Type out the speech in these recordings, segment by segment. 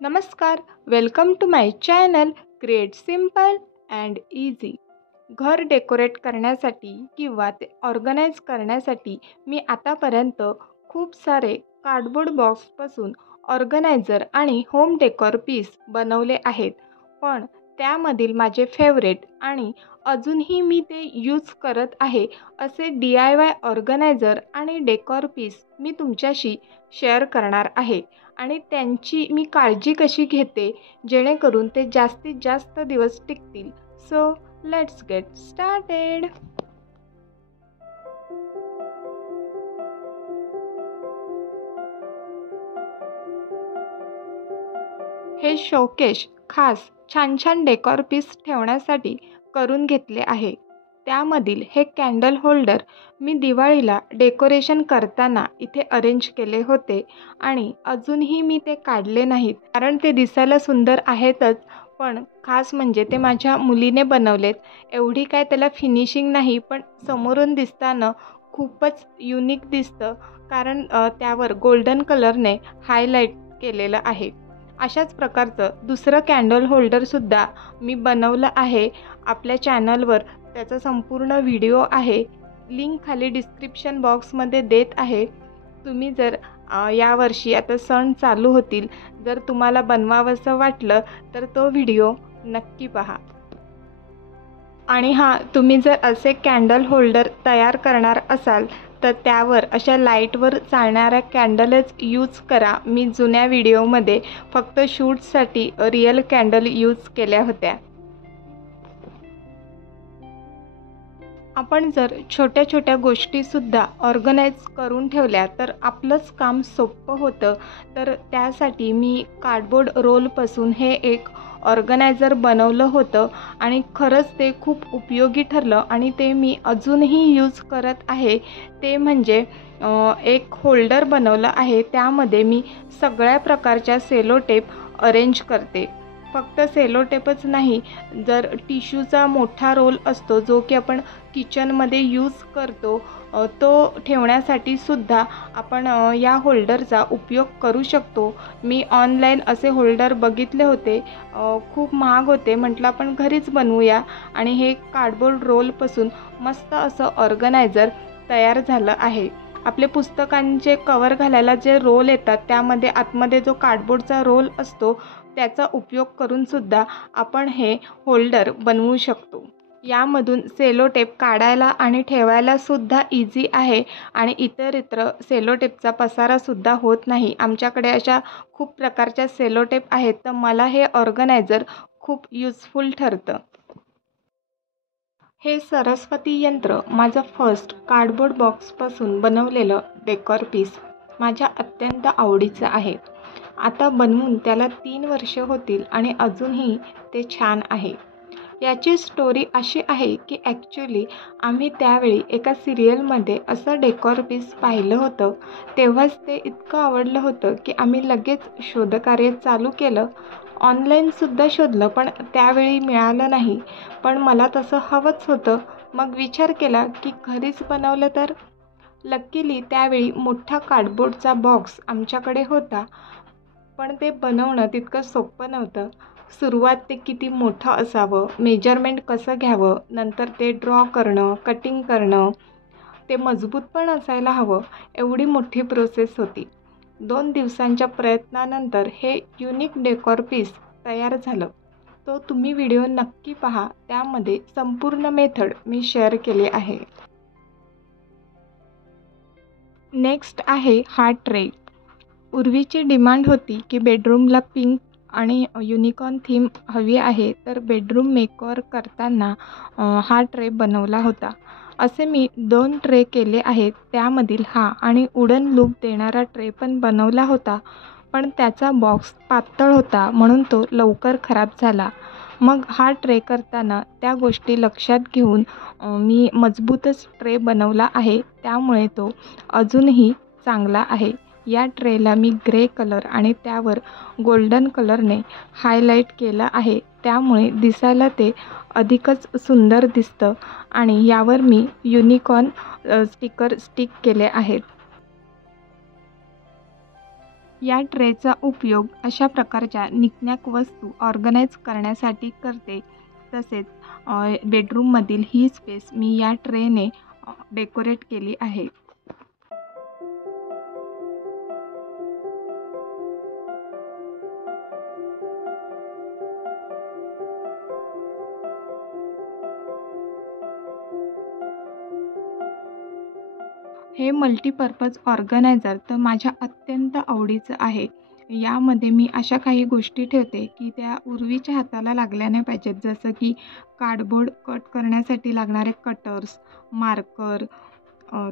नमस्कार, welcome to my channel create simple and easy. घर decorate करण्यासाठी किंवा ते ऑर्गनाईज करण्यासाठी मी आतापर्यंत खूप सारे कार्डबोर्ड बॉक्सपासून ऑर्गनायझर आणि होम डेकोर पीस बनवले आहेत. पण त्यामधील माझे फेवरेट आणि अजूनही मी ते यूज करत आहे असे DIY ऑर्गनायझर आणि डेकोर पीस मी तुमच्याशी शेअर करणार आहे. आणि त्यांची मी काळजी कशी घेते जेणेकरून ते जास्तीत जास्त दिवस टिकतील. So let's get started. हे शोकेश खास छान छान डेकोर पीस ठेवण्यासाठी करून घेतले आहे. त्यामधील हे कॅन्डल होल्डर मी दिवाळीला डेकोरेशन करताना इथे अरेंज केले होते आणि अजूनही मी ते काढले नाहीत, कारण ते दिसायला सुंदर आहेतच, पण खास म्हणजे ते माझ्या मुलीने बनवलेत. एवढी काय त्याला फिनिशिंग नाही, पण समोरून दिसताना खूपच युनिक दिसतं, कारण त्यावर गोल्डन कलरने हायलाईट केलेलं आहे. अशाच प्रकारचं दुसरं कॅन्डल होल्डरसुद्धा मी बनवलं आहे आपल्या चॅनलवर. त्याचा संपूर्ण व्हिडिओ आहे, लिंक खाली डिस्क्रिप्शन बॉक्समध्ये देत आहे. तुम्ही जर यावर्षी आता सण चालू होतील, जर तुम्हाला बनवावंसं वाटलं तर तो व्हिडिओ नक्की पहा. आणि हां, तुम्ही जर असे कॅन्डल होल्डर तयार करणार असाल तर त्यावर अशा लाईटवर चालणाऱ्या कॅन्डलच यूज करा. मी जुन्या व्हिडिओमध्ये फक्त शूटसाठी रिअल कॅन्डल यूज केल्या होत्या. आपण जर छोट्या छोट्या गोष्टीसुद्धा ऑर्गनाईज करून ठेवल्या तर आपलंच काम सोपं होतं. तर त्यासाठी मी कार्डबोर्ड रोलपासून हे एक ऑर्गनायझर बनवलं होतं आणि खरंच ते खूप उपयोगी ठरलं आणि ते मी अजूनही यूज करत आहे. ते म्हणजे एक होल्डर बनवलं आहे. त्यामध्ये मी सगळ्या प्रकारच्या सेलो टेप अरेंज करते. फक्त सेलो टेपच नाही, जर टिश्यूचा मोठा रोल असतो जो की आपण किचनमध्ये यूज करतो, तो ठेवण्यासाठी सुद्धा आपण या होल्डरचा उपयोग करू शकतो. मी ऑनलाईन असे होल्डर बघितले होते, खूप महाग होते. म्हटलं आपण घरीच बनवूया आणि हे कार्डबोर्ड रोलपासून मस्त असं ऑर्गनायझर तयार झालं आहे. आपले पुस्तकांचे कवर घालायला जे रोल येतात त्यामध्ये आतमध्ये जो कार्डबोर्डचा रोल असतो त्याचा उपयोग करून सुद्धा आपण हे होल्डर बनवू शकतो. यामधून सेलो टेप काढायला आणि ठेवायला सुद्धा इझी आहे आणि इतरत्र सेलो टेपचा पसारासुद्धा होत नाही. आमच्याकडे अशा खूप प्रकारच्या सेलो टेप आहेत, तर मला हे ऑर्गनायझर खूप युजफुल ठरतं. हे सरस्वती यंत्र माझं फर्स्ट कार्डबोर्ड बॉक्सपासून बनवलेलं डेकोर पीस माझ्या अत्यंत आवडीचं आहे. आता बनवून त्याला 3 वर्ष होतील आणि अजूनही ते छान आहे. याची स्टोरी अशी आहे की ॲक्च्युली आम्ही त्यावेळी एका सिरियलमध्ये असं डेकोर पीस पाहिलं होतं. तेव्हाच ते इतकं आवडलं होतं की आम्ही लगेच शोधकार्य चालू केलं. ऑनलाईनसुद्धा शोधलं, पण त्यावेळी मिळालं नाही. पण मला तसं हवंच होतं. मग विचार केला की घरीच बनवलं तर. लकीली त्यावेळी मोठा कार्डबोर्डचा बॉक्स आमच्याकडे होता, पण ते बनवणं तितकं सोपं नव्हतं. सुरुवात ते किती मोठं असावं, मेजरमेंट कसं घ्यावं, नंतर ते ड्रॉ करणं, कटिंग करणं, ते मजबूत पण असायला हवं, एवढी मोठी प्रोसेस होती. 2 दिवसांच्या प्रयत्नानंतर हे युनिक डेकोर पीस तयार झालं. तो तुम्ही व्हिडिओ नक्की पहा, त्यामध्ये संपूर्ण मेथड मी शेअर केली आहे. नेक्स्ट आहे हा ट्रे. पूर्वीची डिमांड होती की बेडरूमला पिंक आणि युनिकॉर्न थीम हवी आहे, तर बेडरूम मेकओव्हर करताना हा ट्रे बनवला होता. असे मी 2 ट्रे केले आहेत. त्यामधील हा आणि वुडन लूक देणारा ट्रे पण बनवला होता, पण त्याचा बॉक्स पातळ होता म्हणून तो लवकर खराब झाला. मग हा ट्रे करताना त्या गोष्टी लक्षात घेऊन मी मजबूतच ट्रे बनवला आहे, त्यामुळे तो अजूनही चांगला आहे. या ट्रेला मी ग्रे कलर आणि त्यावर गोल्डन कलरने हायलाईट केलं आहे, त्यामुळे दिसायला ते अधिकच सुंदर दिसतं आणि यावर मी युनिकॉर्न स्टिकर स्टिक केले आहेत. या ट्रेचा उपयोग अशा प्रकारच्या निकनॅक वस्तू ऑर्गनाईज करण्यासाठी करते. तसेच बेडरूममधील ही स्पेस मी या ट्रेने डेकोरेट केली आहे. हे मल्टीपर्पज ऑर्गनायझर तर माझ्या अत्यंत आवडीचं आहे. यामध्ये मी अशा काही गोष्टी ठेवते की त्या उर्वीच्या हाताला लागल्या नाही पाहिजेत. जसं की कार्डबोर्ड कट करण्यासाठी लागणारे कटर्स, मार्कर,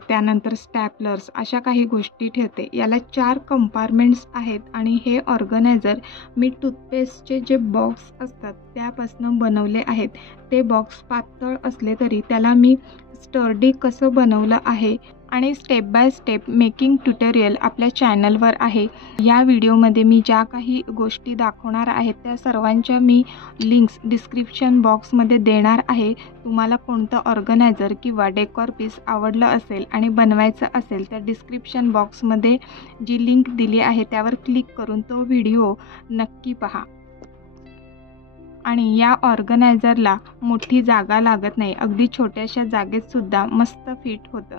त्यानंतर स्टॅपलर्स अशा काही गोष्टी ठेवते. याला 4 कंपार्टमेंट्स आहेत आणि हे ऑर्गनायझर मी टूथपेस्टचे जे बॉक्स असतात त्यापासून बनवले आहेत. ते बॉक्स पातळ असले तरी त्याला मी स्टर्डी कसं बनवलं आहे आणि step by step making tutorial आपल्या चॅनलवर आहे. या व्हिडिओमध्ये मी ज्या काही गोष्टी दाखवणार आहेत त्या सर्वांच्या मी लिंक्स डिस्क्रिप्शन बॉक्समध्ये देणार आहे. तुम्हाला कोणतं ऑर्गनायझर किंवा डेकोर पीस आवडलं असेल आणि बनवायचं असेल तर डिस्क्रिप्शन बॉक्समध्ये जी लिंक दिली आहे त्यावर क्लिक करून तो व्हिडिओ नक्की पहा. आणि या ऑर्गनायझरला मोठी जागा लागत नाही. अगदी छोट्याशा जागेत सुद्धा मस्त फिट होतं.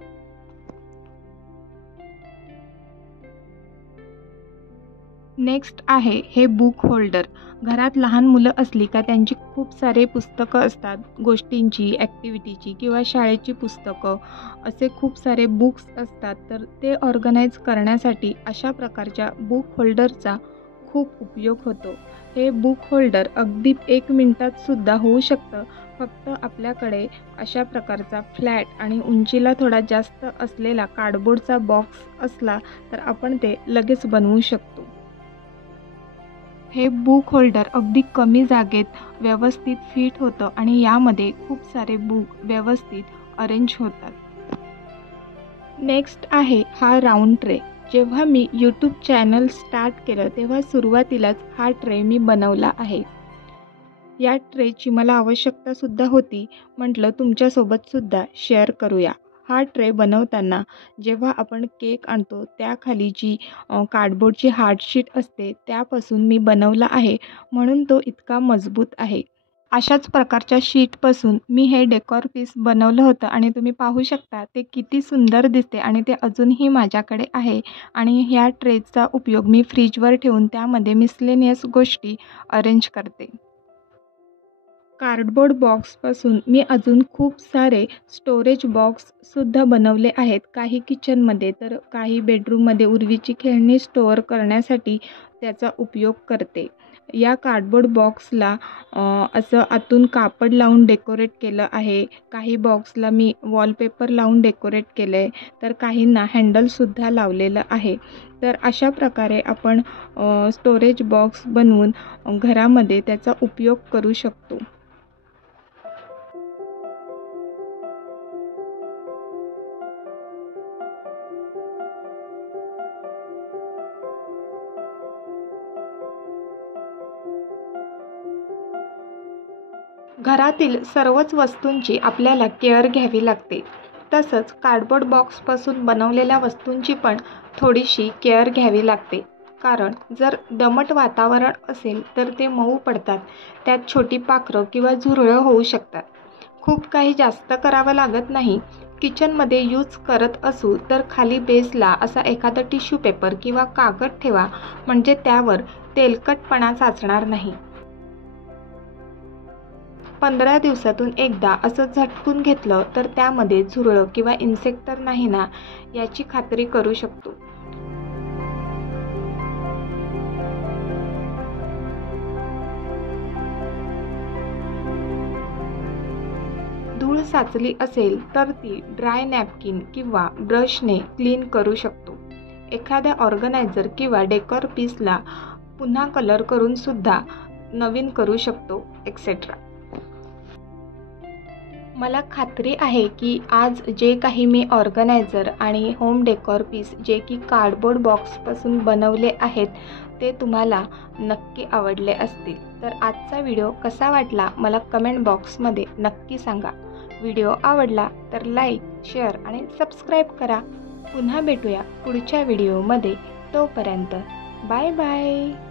नेक्स्ट आहे हे बुक होल्डर. घरात लहान मुलं असली का त्यांची खूप सारे पुस्तकं असतात. गोष्टींची, ॲक्टिव्हिटीची किंवा शाळेची पुस्तकं असे खूप सारे बुक्स असतात. तर ते ऑर्गनाईज करण्यासाठी अशा प्रकारच्या बुक होल्डरचा खूप उपयोग होतो. हे बुक होल्डर अगदी 1 मिनिटातसुद्धा होऊ शकतं. फक्त आपल्याकडे अशा प्रकारचा फ्लॅट आणि उंचीला थोडा जास्त असलेला कार्डबोर्डचा बॉक्स असला तर आपण ते लगेच बनवू शकतो. हे बुक होल्डर अगदी कमी जागेत व्यवस्थित फिट होतं आणि यामध्ये खूप सारे बुक व्यवस्थित अरेंज होतात. नेक्स्ट आहे हा राऊंड ट्रे. जेव्हा मी यूट्यूब चॅनल स्टार्ट केलं तेव्हा सुरुवातीलाच हा ट्रे मी बनवला आहे. या ट्रेची मला आवश्यकतासुद्धा होती. म्हटलं तुमच्यासोबतसुद्धा शेअर करूया. हा ट्रे बनवताना जेव्हा आपण केक आणतो त्याखाली जी कार्डबोर्डची हार्डशीट असते त्यापासून मी बनवला आहे, म्हणून तो इतका मजबूत आहे. अशाच प्रकारच्या शीटपासून मी हे डेकोर पीस बनवलं होतं आणि तुम्ही पाहू शकता ते किती सुंदर दिसते आणि ते अजूनही माझ्याकडे आहे. आणि ह्या ट्रेचा उपयोग मी फ्रीजवर ठेवून त्यामध्ये मिसलेनियस गोष्टी अरेंज करते. कार्डबोर्ड बॉक्सपासून मी अजून खूप सारे स्टोरेज बॉक्ससुद्धा बनवले आहेत. काही किचनमध्ये तर काही बेडरूममध्ये उर्वीची खेळणी स्टोअर करण्यासाठी त्याचा उपयोग करते. या कार्डबोर्ड बॉक्सला असं आतून कापड लावून डेकोरेट केलं आहे. काही बॉक्सला मी वॉलपेपर लावून डेकोरेट केलं आहे, तर काहींना हँडलसुद्धा लावलेलं आहे. तर अशा प्रकारे आपण स्टोरेज बॉक्स बनवून घरामध्ये त्याचा उपयोग करू शकतो. घरातील सर्वच वस्तूंची आपल्याला केअर घ्यावी लागते. तसंच कार्डबोर्ड बॉक्सपासून बनवलेल्या वस्तूंची पण थोडीशी केअर घ्यावी लागते. कारण जर दमट वातावरण असेल तर ते मऊ पडतात. त्यात छोटी पाखरं किंवा झुरळं होऊ शकतात. खूप काही जास्त करावं लागत नाही. किचनमध्ये यूज करत असू तर खाली बेसला असा एखादा टिश्यू पेपर किंवा कागद ठेवा, म्हणजे त्यावर तेलकटपणा साचणार नाही. 15 दिवसातून एकदा असं झटकून घेतलं तर त्यामध्ये झुरळं किंवा इन्सेक्ट तर नाही ना, याची खात्री करू शकतो. धूळ साचली असेल तर ती ड्राय नॅपकिन किंवा ब्रशने क्लीन करू शकतो. एखाद्या ऑर्गनायझर किंवा डेकोर पीसला पुन्हा कलर करून सुद्धा नवीन करू शकतो, एक्सेट्रा. मला खात्री आहे की आज जे काही मी ऑर्गनायझर आणि होम डेकोर पीस जे की कार्डबोर्ड बॉक्सपासून बनवले आहेत ते तुम्हाला नक्की आवडले असतील. तर आजचा व्हिडिओ कसा वाटला मला कमेंट बॉक्समध्ये नक्की सांगा. व्हिडिओ आवडला तर लाईक, शेअर आणि सबस्क्राईब करा. पुन्हा भेटूया पुढच्या व्हिडिओमध्ये. तोपर्यंत बाय बाय.